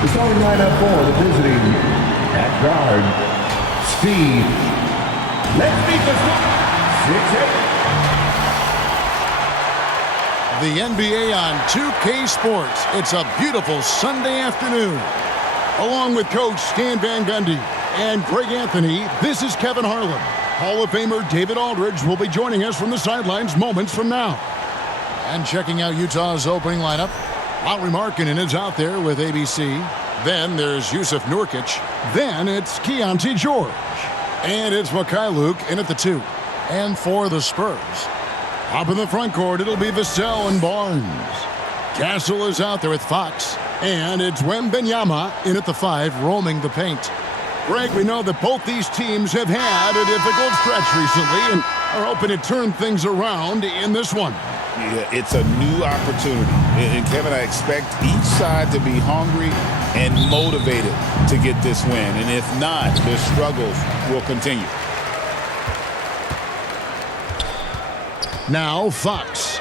The starting lineup for the visiting at guard, Steve. Let's meet the 6'8". The NBA on 2K Sports. It's a beautiful Sunday afternoon. Along with Coach Stan Van Gundy and Greg Anthony, this is Kevin Harlan. Hall of Famer David Aldridge will be joining us from the sidelines moments from now. And checking out Utah's opening lineup, Lauri Markkanen is out there with ABC. Then there's Yusuf Nurkic. Then it's Keontae George. And it's Mikhailuk in at the 2. And for the Spurs, up in the front court, it'll be Vassell and Barnes. Castle is out there with Fox. And it's Wembanyama in at the 5, roaming the paint. Greg, we know that both these teams have had a difficult stretch recently and are hoping to turn things around in this one. Yeah, it's a new opportunity. And Kevin, I expect each side to be hungry and motivated to get this win. And if not, the struggles will continue. Now Fox.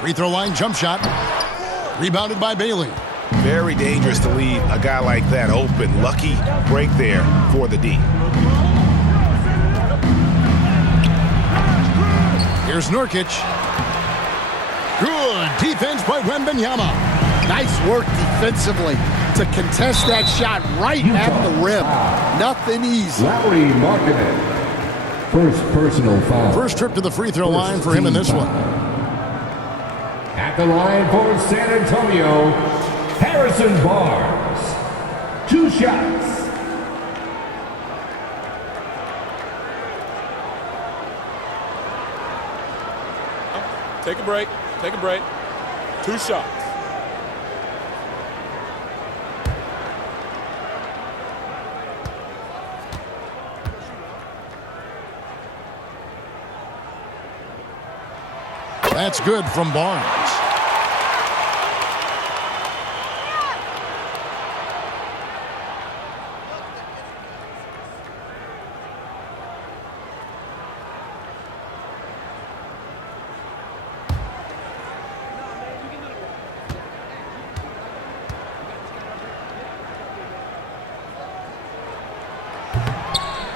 Free throw line jump shot. Rebounded by Bailey. Very dangerous to leave a guy like that open. Lucky break there for the D. Here's Nurkic. Good defense by Wembanyama. Nice work defensively to contest that shot right at the rim. Nothing easy. Lauri Markkanen. First personal foul. First trip to the free throw line for him in this one. At the line for San Antonio, Harrison Barnes. 2 shots. Take a break. Take a break. 2 shots. That's good from Barnes.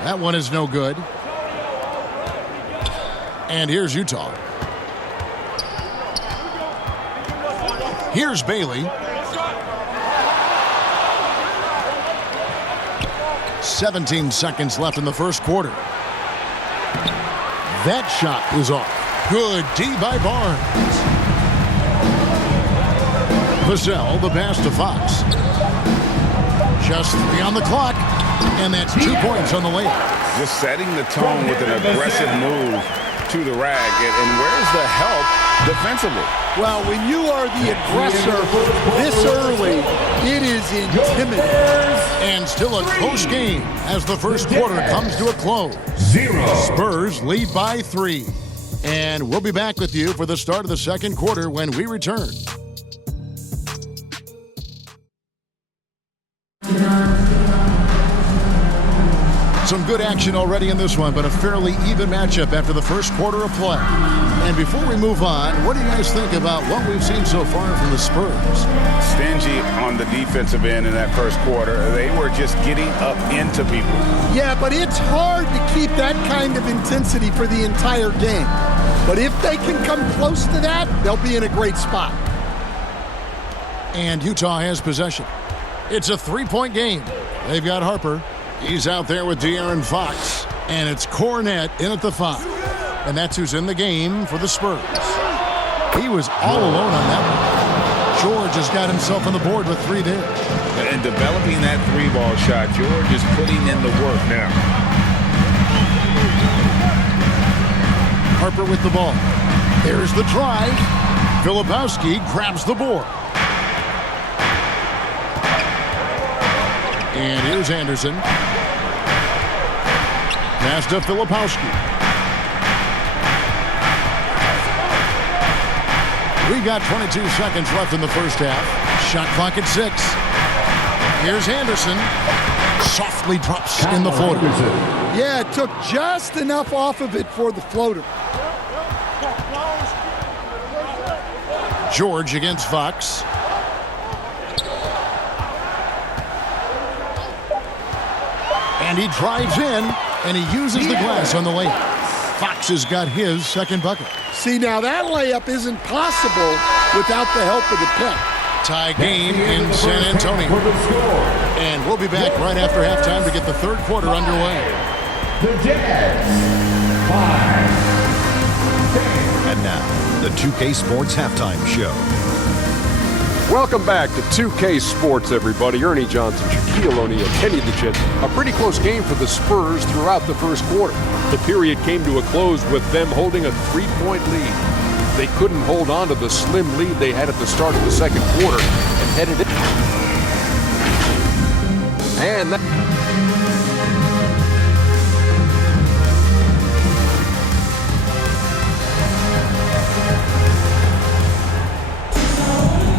That one is no good. And here's Utah. Here's Bailey. 17 seconds left in the first quarter. That shot is off. Good D by Barnes. Vassell, the pass to Fox. Just 3 on the clock. And that's 2 points on the layup. Just setting the tone with an aggressive move to the rack. And where's the help defensively? Well, when you are the aggressor this early, it is intimidating. And still a close game as the first quarter comes to a close. 0. Spurs lead by 3. And we'll be back with you for the start of the second quarter when we return. Some good action already in this one, but a fairly even matchup after the first quarter of play. And before we move on, what do you guys think about what we've seen so far from the Spurs? Stingy on the defensive end in that first quarter. They were just getting up into people. Yeah, but it's hard to keep that kind of intensity for the entire game. But if they can come close to that, they'll be in a great spot. And Utah has possession. It's a 3-point game. They've got Harper. He's out there with De'Aaron Fox. And it's Cornette in at the 5. And that's who's in the game for the Spurs. He was all alone on that one. George has got himself on the board with 3 there. And developing that 3-ball shot, George is putting in the work now. Harper with the ball. There's the try. Filipowski grabs the board. And here's Anderson. Pass to Filipowski. We got 22 seconds left in the first half. Shot clock at 6. Here's Anderson. Softly drops in the floater. Yeah, it took just enough off of it for the floater. George against Fox. And he drives in, and he uses the glass on the layup. Fox has got his second bucket. See, now that layup isn't possible without the help of the pick. Tie game in San Antonio. And we'll be back right after halftime to get the third quarter underway. The Jazz, 5. And now, the 2K Sports Halftime Show. Welcome back to 2K Sports, everybody. Ernie Johnson, Shaquille O'Neal, Kenny the Jet. A pretty close game for the Spurs throughout the first quarter. The period came to a close with them holding a 3-point lead. They couldn't hold on to the slim lead they had at the start of the second quarter and headed in. And that...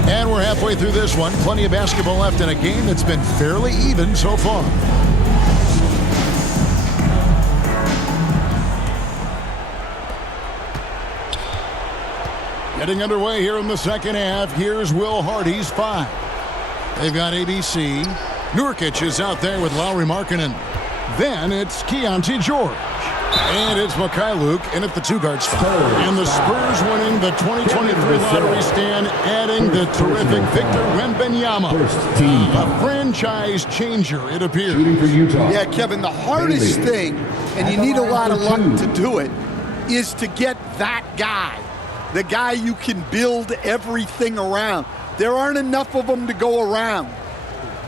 And we're halfway through this one. Plenty of basketball left in a game that's been fairly even so far. Getting underway here in the second half. Here's Will Hardy's 5. They've got ABC. Nurkic is out there with Lauri Markkanen. Then it's Keontae George. And it's Mikhailuk in at the two-guard spot. And the Spurs winning the 2023 lottery stand, adding the terrific Victor Wembanyama. A franchise changer, it appears. Yeah, Kevin, the hardest thing, and you need a lot of luck to do it, is to get that guy. The guy you can build everything around. There aren't enough of them to go around.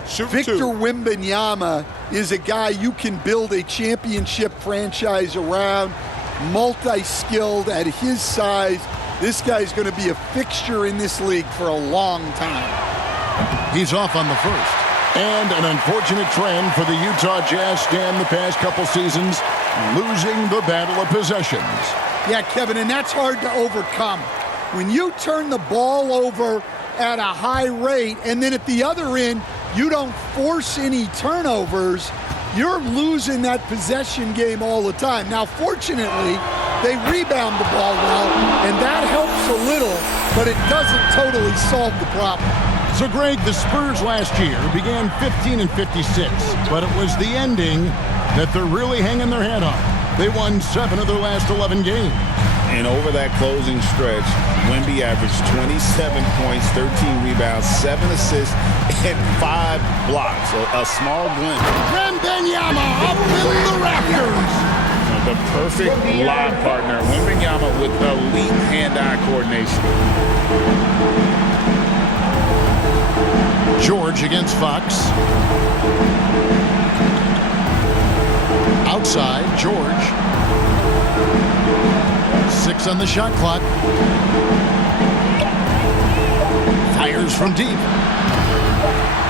Victor Wembanyama is a guy you can build a championship franchise around, multi-skilled at his size. This guy's going to be a fixture in this league for a long time. He's off on the first. And an unfortunate trend for the Utah Jazz stand the past couple seasons, losing the battle of possessions. Yeah, Kevin, and that's hard to overcome. When you turn the ball over at a high rate, and then at the other end, you don't force any turnovers, you're losing that possession game all the time. Now, fortunately, they rebound the ball well, and that helps a little, but it doesn't totally solve the problem. So, Greg, the Spurs last year began 15-56, but it was the ending that they're really hanging their head on. They won 7 of their last 11 games. And over that closing stretch, Wemby averaged 27 points, 13 rebounds, 7 assists, and 5 blocks. A small glimpse. Wembanyama up in the rafters. The perfect lob partner. Wembanyama with elite hand-eye coordination. George against Fox. Outside, George. 6 on the shot clock. Fires from deep.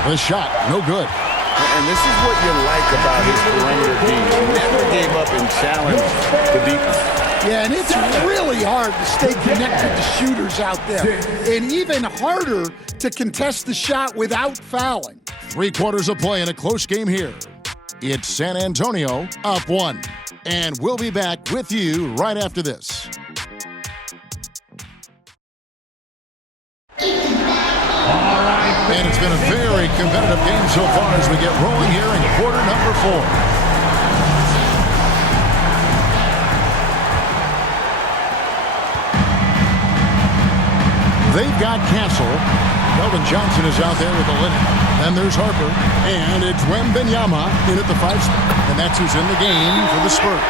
The shot, no good. And this is what you like about his perimeter team. He never gave up and challenged the defense. Yeah, and it's really hard to stay connected to shooters out there. And even harder to contest the shot without fouling. 3 quarters of play in a close game here. It's San Antonio up 1. And we'll be back with you right after this. And it's been a very competitive game so far as we get rolling here in quarter number 4. They've got Castle. Melvin Johnson is out there with the linen. Then there's Harper. And it's Wembanyama in at the 5 spot. And that's who's in the game for the Spurs.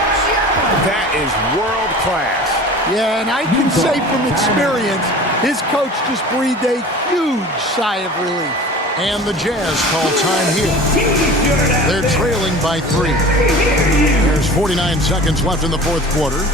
That is world class. Yeah, and I can say from experience, his coach just breathed a huge sigh of relief. And the Jazz call time here. They're trailing by 3. There's 49 seconds left in the fourth quarter.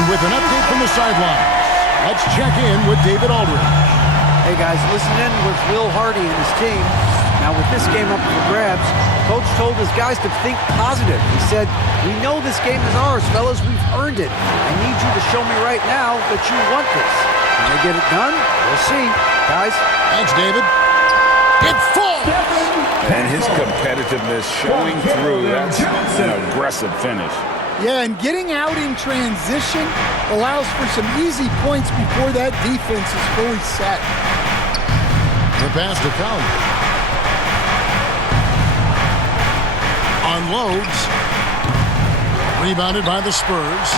And with an update from the sidelines, let's check in with David Aldridge. Hey guys, listen in with Will Hardy and his team. Now with this game up for grabs, Coach told his guys to think positive. He said, "We know this game is ours, fellas. We've earned it. I need you to show me right now that you want this. Can they get it done? We'll see. Guys." Thanks, David. It falls! And his competitiveness showing through. That's an aggressive finish. Yeah, and getting out in transition allows for some easy points before that defense is fully set. The pass to Conley. Unloads. Rebounded by the Spurs.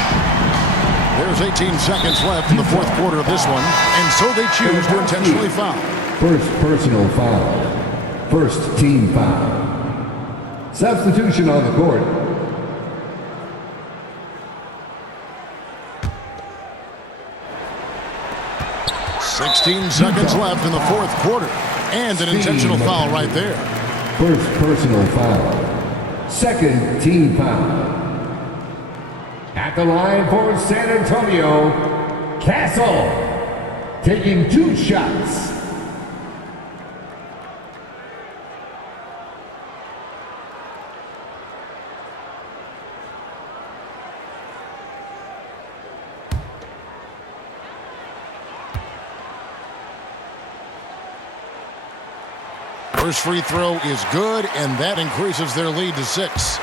There's 18 seconds left in the fourth quarter of this one, and so they choose to intentionally foul. First personal foul. First team foul. Substitution on the court. $16 seconds left in the fourth quarter, and an intentional foul right there. First personal foul. Second team foul. At the line for San Antonio, Castle, taking 2 shots. First free throw is good, and that increases their lead to 6.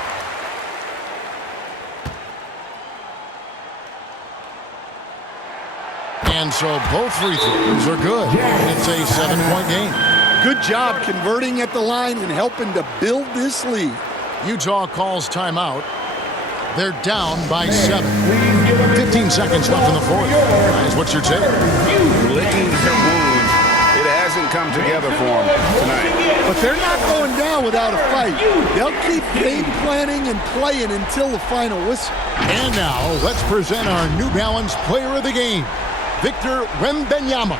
And so both free throws are good. It's a 7-point game. Good job converting at the line and helping to build this lead. Utah calls timeout. They're down by 7. 15 seconds left in the fourth. Guys, what's your take? Licking their wounds. It hasn't come together for them tonight. But they're not going down without a fight. They'll keep game planning and playing until the final whistle. And now, let's present our New Balance player of the game, Victor Wembanyama.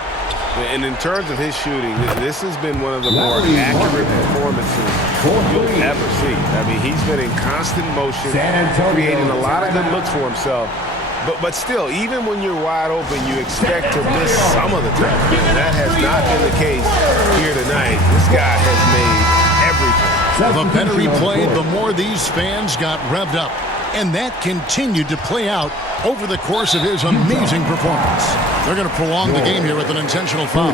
And in terms of his shooting, this has been one of the more accurate performances you'll ever see. I mean, he's been in constant motion, creating a lot of good looks for himself. But still, even when you're wide open, you expect to miss some of the time. And that has not been the case here tonight. This guy has made everything. The better he played, the more these fans got revved up. And that continued to play out over the course of his amazing performance. They're going to prolong the game here with an intentional foul.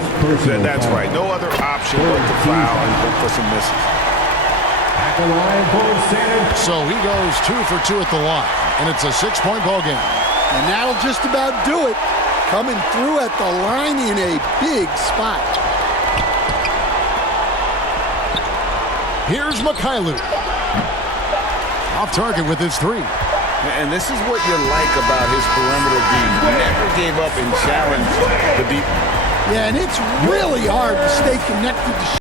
That's right. No other option but to foul and look for some misses. So he goes 2 for 2 at the line, and it's a 6-point ball game. And that'll just about do it. Coming through at the line in a big spot. Here's Mikhailuk. Off target with his 3. And this is what you like about his perimeter D. Never gave up and challenged the deep. Yeah, and it's really hard to stay connected to